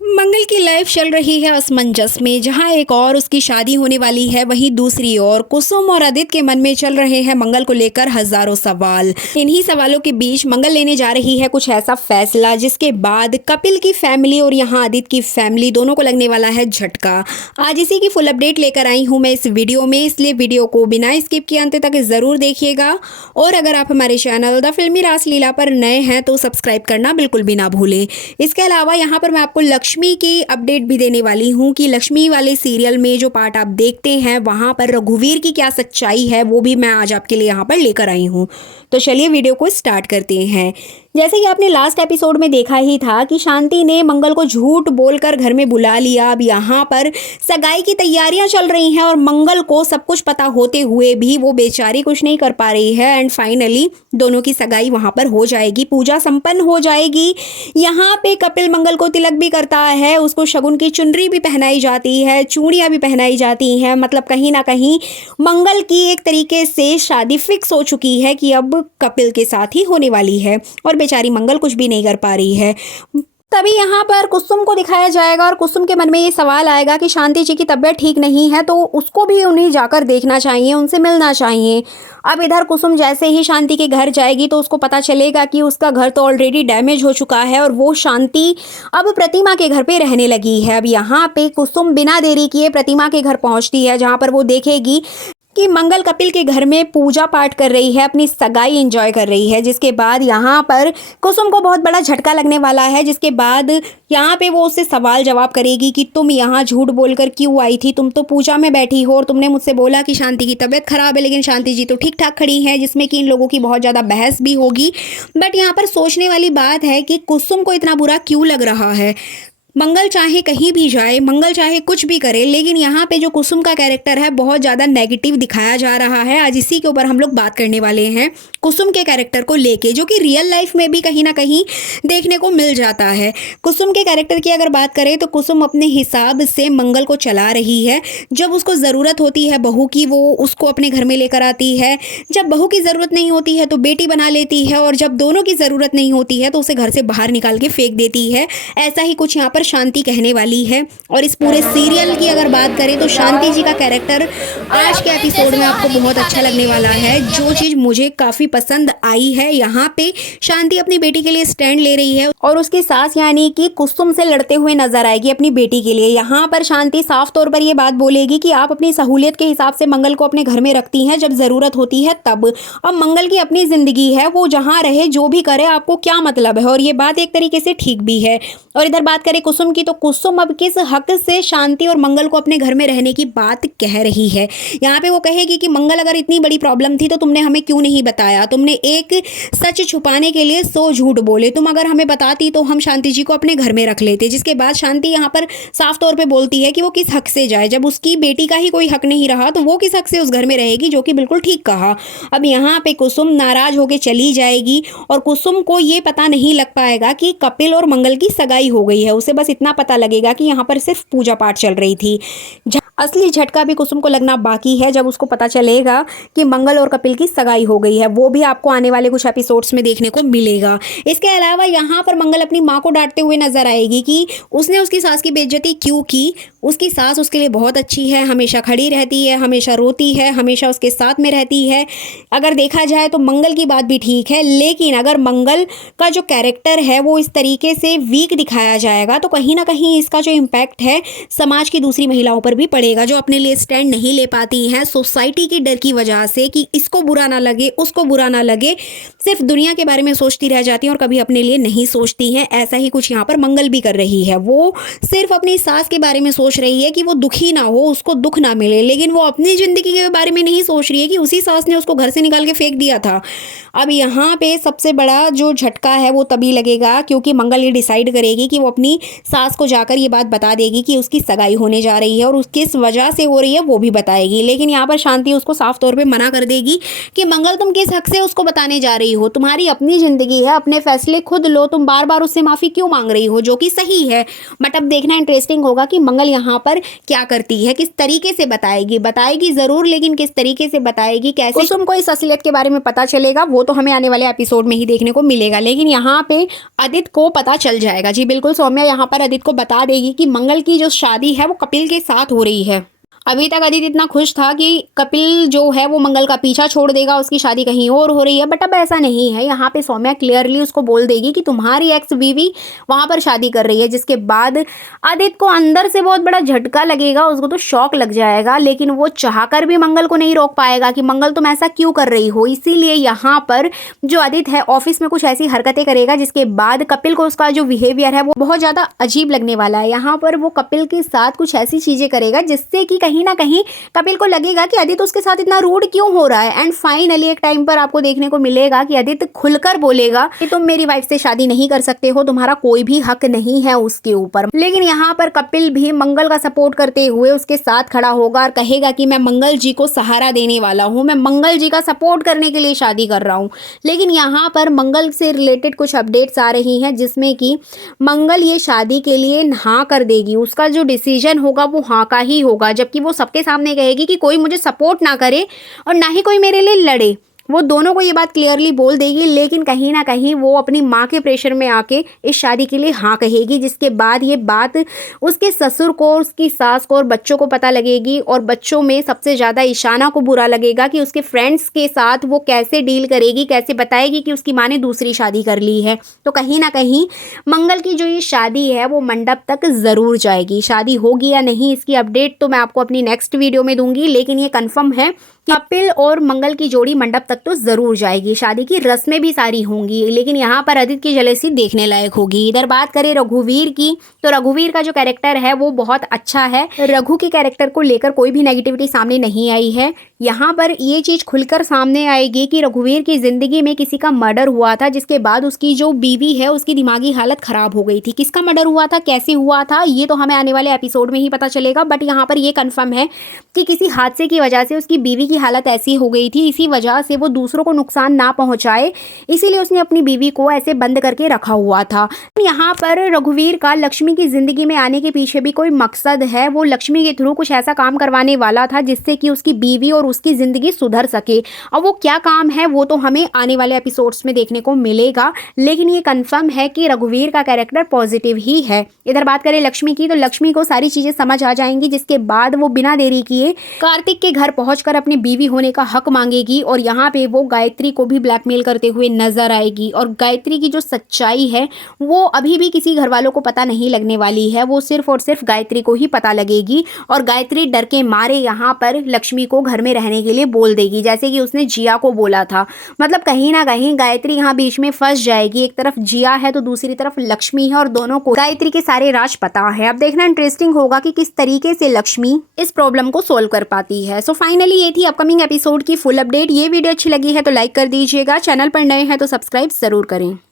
मंगल की लाइफ चल रही है असमंजस में, जहां एक और उसकी शादी होने वाली है, वहीं दूसरी ओर कुसुम और आदित्य के मन में चल रहे हैं मंगल को लेकर हजारों सवाल। इन्हीं सवालों के बीच मंगल लेने जा रही है कुछ ऐसा फैसला जिसके बाद कपिल की फैमिली और यहां आदित्य की फैमिली दोनों को लगने वाला है झटका। आज इसी की फुल अपडेट लेकर आई हूं मैं इस वीडियो में, इसलिए वीडियो को बिना स्किप किए अंत तक जरूर देखिएगा। और अगर आप हमारे चैनल द फिल्मी रासलीला पर नए हैं तो सब्सक्राइब करना बिल्कुल भी ना भूलें। इसके अलावा यहाँ पर मैं आपको लक्ष्मी की अपडेट भी देने वाली हूँ कि लक्ष्मी वाले सीरियल में जो पार्ट आप देखते हैं वहाँ पर रघुवीर की क्या सच्चाई है, वो भी मैं आज आपके लिए यहाँ पर लेकर आई हूँ। तो चलिए वीडियो को स्टार्ट करते हैं। जैसे कि आपने लास्ट एपिसोड में देखा ही था कि शांति ने मंगल को झूठ बोलकर घर में बुला लिया। अब यहाँ पर सगाई की तैयारियां चल रही हैं और मंगल को सब कुछ पता होते हुए भी वो बेचारी कुछ नहीं कर पा रही है। एंड फाइनली दोनों की सगाई वहाँ पर हो जाएगी, पूजा संपन्न हो जाएगी। यहाँ पे कपिल मंगल को तिलक भी करता है, उसको शगुन की चुनरी भी पहनाई जाती है, चूड़ियाँ भी पहनाई जाती हैं। मतलब कहीं ना कहीं मंगल की एक तरीके से शादी फिक्स हो चुकी है कि अब कपिल के साथ ही होने वाली है और बेचारी मंगल कुछ भी नहीं कर पा रही है। तभी यहाँ पर कुसुम को दिखाया जाएगा और कुसुम के मन में ये सवाल आएगा कि शांति जी की तबीयत ठीक नहीं है, तो उसको भी उन्हें जाकर देखना चाहिए, उनसे मिलना चाहिए। अब इधर कुसुम जैसे ही शांति के घर जाएगी तो उसको पता चलेगा कि उसका घर तो ऑलरेडी डैमेज हो चुका है और वो शांति अब प्रतिमा के घर पे रहने लगी है। अब यहाँ पे कुसुम बिना देरी किए प्रतिमा के घर पहुँचती है, जहाँ पर वो देखेगी कि मंगल कपिल के घर में पूजा पाठ कर रही है, अपनी सगाई एंजॉय कर रही है। जिसके बाद यहाँ पर कुसुम को बहुत बड़ा झटका लगने वाला है, जिसके बाद यहाँ पे वो उससे सवाल जवाब करेगी कि तुम यहाँ झूठ बोलकर क्यों आई थी, तुम तो पूजा में बैठी हो और तुमने मुझसे बोला कि शांति की तबीयत खराब है, लेकिन शांति जी तो ठीक ठाक खड़ी है। जिसमें कि इन लोगों की बहुत ज़्यादा बहस भी होगी। बट यहाँ पर सोचने वाली बात है कि कुसुम को इतना बुरा क्यों लग रहा है। मंगल चाहे कहीं भी जाए, मंगल चाहे कुछ भी करे, लेकिन यहाँ पे जो कुसुम का कैरेक्टर है बहुत ज़्यादा नेगेटिव दिखाया जा रहा है। आज इसी के ऊपर हम लोग बात करने वाले हैं, कुसुम के कैरेक्टर को लेके, जो कि रियल लाइफ में भी कहीं ना कहीं देखने को मिल जाता है। कुसुम के कैरेक्टर की अगर बात करें तो कुसुम अपने हिसाब से मंगल को चला रही है। जब उसको ज़रूरत होती है बहू की, वो उसको अपने घर में लेकर आती है। जब बहू की ज़रूरत नहीं होती है तो बेटी बना लेती है, और जब दोनों की ज़रूरत नहीं होती है तो उसे घर से बाहर निकाल के फेंक देती है। ऐसा ही कुछ यहाँ पर शांति कहने वाली है। और इस पूरे सीरियल की अगर बात करें तो शांति जी का कैरेक्टर आज के एपिसोड में आपको बहुत अच्छा लगने वाला है। जो चीज़ मुझे काफ़ी पसंद आई है, यहाँ पे शांति अपनी बेटी के लिए स्टैंड ले रही है और उसकी सास यानी कि कुसुम से लड़ते हुए नजर आएगी अपनी बेटी के लिए। यहाँ पर शांति साफ तौर पर ये बात बोलेगी कि आप अपनी सहूलियत के हिसाब से मंगल को अपने घर में रखती हैं, जब ज़रूरत होती है तब। अब मंगल की अपनी ज़िंदगी है, वो जहाँ रहे जो भी करे आपको क्या मतलब है। और ये बात एक तरीके से ठीक भी है। और इधर बात करें कुसुम की, तो कुसुम अब किस हक से शांति और मंगल को अपने घर में रहने की बात कह रही है। यहाँ पे वो कहेगी कि मंगल अगर इतनी बड़ी प्रॉब्लम थी तो तुमने हमें क्यों नहीं बताया, तुमने एक सच छुपाने के लिए 100 झूठ बोले, तुम अगर हमें बताती तो हम शांति जी को अपने घर में रख लेते। जिसके बाद शांति यहाँ पर साफ तौर पे बोलती है कि वो किस हक से जाए, जब उसकी बेटी का ही कोई हक नहीं रहा तो वो किस हक से उस घर में रहेगी, जो कि बिल्कुल ठीक कहा। अब यहाँ पे कुसुम नाराज होकर चली जाएगी और कुसुम को ये पता नहीं लग पाएगा कि कपिल और मंगल की सगाई हो गई है। उसे बस इतना पता लगेगा कि यहाँ पर सिर्फ पूजा पाठ चल रही थी। असली झटका भी कुसुम को लगना बाकी है, जब उसको पता चलेगा कि मंगल और कपिल की सगाई हो गई है। वो भी आपको आने वाले कुछ एपिसोड्स में देखने को मिलेगा। इसके अलावा यहाँ पर मंगल अपनी माँ को डांटते हुए नजर आएगी कि उसने उसकी सास की बेइज्जती क्यों की। उसकी सास उसके लिए बहुत अच्छी है, हमेशा खड़ी रहती है, हमेशा रोती है, हमेशा उसके साथ में रहती है। अगर देखा जाए तो मंगल की बात भी ठीक है, लेकिन अगर मंगल का जो कैरेक्टर है वो इस तरीके से वीक दिखाया जाएगा तो कहीं ना कहीं इसका जो इम्पैक्ट है समाज की दूसरी महिलाओं पर भी पड़ेगा, जो अपने लिए स्टैंड नहीं ले पाती हैं सोसाइटी के डर की वजह से कि इसको बुरा ना लगे, उसको बुरा ना लगे, सिर्फ दुनिया के बारे में सोचती रह जाती हैं और कभी अपने लिए नहीं सोचती हैं। ऐसा ही कुछ यहाँ पर मंगल भी कर रही है। वो सिर्फ अपनी सास के बारे में सोच रही है कि वो दुखी ना हो, उसको दुख ना मिले, लेकिन वो अपनी जिंदगी के बारे में नहीं सोच रही है कि उसी सास ने उसको घर से निकाल के फेंक दिया था। अब यहाँ पे सबसे बड़ा जो झटका है वो तभी लगेगा क्योंकि मंगल ये डिसाइड करेगी कि वो अपनी सास को जाकर ये बात बता देगी कि उसकी सगाई होने जा रही है और उसकी किस वजह से हो रही है वो भी बताएगी। लेकिन यहाँ पर शांति उसको साफ तौर पे मना कर देगी कि मंगल तुम किस हक से उसको बताने जा रही हो, तुम्हारी अपनी जिंदगी है, अपने फैसले खुद लो, तुम बार बार उससे माफी क्यों मांग रही हो, जो कि सही है। बट अब देखना इंटरेस्टिंग होगा कि मंगल यहाँ पर क्या करती है, किस तरीके से बताएगी जरूर, लेकिन किस तरीके से बताएगी, कैसे कुसुम को इस असलियत के बारे में पता चलेगा वो तो हमें आने वाले एपिसोड में ही देखने को मिलेगा। लेकिन यहाँ पे आदित्य को पता चल जाएगा। जी बिल्कुल सौम्या, यहाँ पर आदित्य को बता देगी कि मंगल की जो शादी है वो कपिल के साथ हो रही है। अभी तक आदित्य इतना खुश था कि कपिल जो है वो मंगल का पीछा छोड़ देगा, उसकी शादी कहीं और हो रही है, बट अब ऐसा नहीं है। यहाँ पे सौम्या क्लियरली उसको बोल देगी कि तुम्हारी एक्स बीवी वहां पर शादी कर रही है, जिसके बाद आदित्य को अंदर से बहुत बड़ा झटका लगेगा, उसको तो शॉक लग जाएगा, लेकिन वो चाहकर भी मंगल को नहीं रोक पाएगा कि मंगल तुम ऐसा क्यों कर रही हो। इसीलिए यहाँ पर जो आदित्य है ऑफिस में कुछ ऐसी हरकतें करेगा जिसके बाद कपिल को उसका जो बिहेवियर है वो बहुत ज्यादा अजीब लगने वाला है। यहाँ पर वो कपिल के साथ कुछ ऐसी चीजें करेगा जिससे कि कहीं ना कहीं कपिल को लगेगा कि आदित्य उसके साथ इतना रूड क्यों हो रहा है। एंड फाइनली एक टाइम पर आपको देखने को मिलेगा कि आदित्य खुलकर बोलेगा कि तुम मेरी वाइफ से शादी नहीं कर सकते हो, तुम्हारा कोई भी हक नहीं है उसके ऊपर। लेकिन यहाँ पर कपिल भी मंगल का सपोर्ट करते हुए उसके साथ खड़ा होगा और कहेगा कि मैं मंगल जी को सहारा देने वाला हूँ, मैं मंगल जी का सपोर्ट करने के लिए शादी कर रहा हूँ। लेकिन यहाँ पर मंगल से रिलेटेड कुछ अपडेट्स आ रही हैं जिसमें कि मंगल ये शादी के लिए हाँ कर देगी, उसका जो डिसीजन होगा वो हाँ का ही होगा, जबकि वो सबके सामने कहेगी कि कोई मुझे सपोर्ट ना करे और ना ही कोई मेरे लिए लड़े। वो दोनों को ये बात क्लियरली बोल देगी, लेकिन कहीं ना कहीं वो अपनी माँ के प्रेशर में आके इस शादी के लिए हाँ कहेगी, जिसके बाद ये बात उसके ससुर को, उसकी सास को और बच्चों को पता लगेगी। और बच्चों में सबसे ज़्यादा ईशाना को बुरा लगेगा कि उसके फ्रेंड्स के साथ वो कैसे डील करेगी, कैसे बताएगी कि उसकी माँ ने दूसरी शादी कर ली है। तो कहीं ना कहीं मंगल की जो ये शादी है वो मंडप तक ज़रूर जाएगी। शादी होगी या नहीं इसकी अपडेट तो मैं आपको अपनी नेक्स्ट वीडियो में दूंगी, लेकिन ये कन्फर्म है कि कपिल और मंगल की जोड़ी मंडप तक तो जरूर जाएगी। शादी की रस्में भी सारी होंगी, लेकिन यहाँ पर आदित्य की जेलसी देखने लायक होगी। इधर बात करें रघुवीर की, तो रघुवीर का जो कैरेक्टर है वो बहुत अच्छा है। रघु के कैरेक्टर को लेकर कोई भी नेगेटिविटी सामने नहीं आई है। यहाँ पर ये चीज खुलकर सामने आएगी कि रघुवीर की जिंदगी में किसी का मर्डर हुआ था, जिसके बाद उसकी जो बीवी है उसकी दिमागी हालत खराब हो गई थी। किसका मर्डर हुआ था, कैसे हुआ था, ये तो हमें आने वाले एपिसोड में ही पता चलेगा, बट यहाँ पर ये कंफर्म है कि किसी हादसे की वजह से उसकी बीवी की हालत ऐसी हो गई थी, इसी वजह से वो दूसरों को नुकसान ना पहुंचाए, इसीलिए उसने अपनी बीवी को ऐसे बंद करके रखा हुआ था। यहाँ पर रघुवीर का लक्ष्मी की जिंदगी में आने के पीछे भी कोई मकसद है। वो लक्ष्मी के थ्रू कुछ ऐसा काम करवाने वाला था जिससे कि उसकी बीवी और उसकी जिंदगी सुधर सके। और वो क्या काम है वो तो हमें आने वाले एपिसोड्स में देखने को मिलेगा, लेकिन ये कंफर्म है कि रघुवीर का कैरेक्टर पॉजिटिव ही है। इधर बात करें लक्ष्मी की, तो लक्ष्मी को सारी चीजें समझ आ जाएंगी, जिसके बाद वो बिना देरी किए कार्तिक के घर पहुंचकर अपनी बीवी होने का हक मांगेगी और यहाँ पे वो गायत्री को भी ब्लैकमेल करते हुए नजर आएगी। और गायत्री की जो सच्चाई है वो अभी भी किसी घर वालों को पता नहीं लगने वाली है, वो सिर्फ और सिर्फ गायत्री को ही पता लगेगी। और गायत्री डर के मारे यहाँ पर लक्ष्मी को घर में रहने के लिए बोल देगी, जैसे कि उसने जिया को बोला था। मतलब कहीं ना कहीं गायत्री यहाँ बीच में फंस जाएगी। एक तरफ जिया है तो दूसरी तरफ लक्ष्मी है और दोनों को गायत्री के सारे राज पता है। अब देखना इंटरेस्टिंग होगा कि किस तरीके से लक्ष्मी इस प्रॉब्लम को सोल्व कर पाती है। सो फाइनली ये थी अपकमिंग एपिसोड की फुल अपडेट। ये वीडियो अच्छी लगी है तो लाइक कर दीजिएगा, चैनल पर नए हैं तो सब्सक्राइब जरूर करें।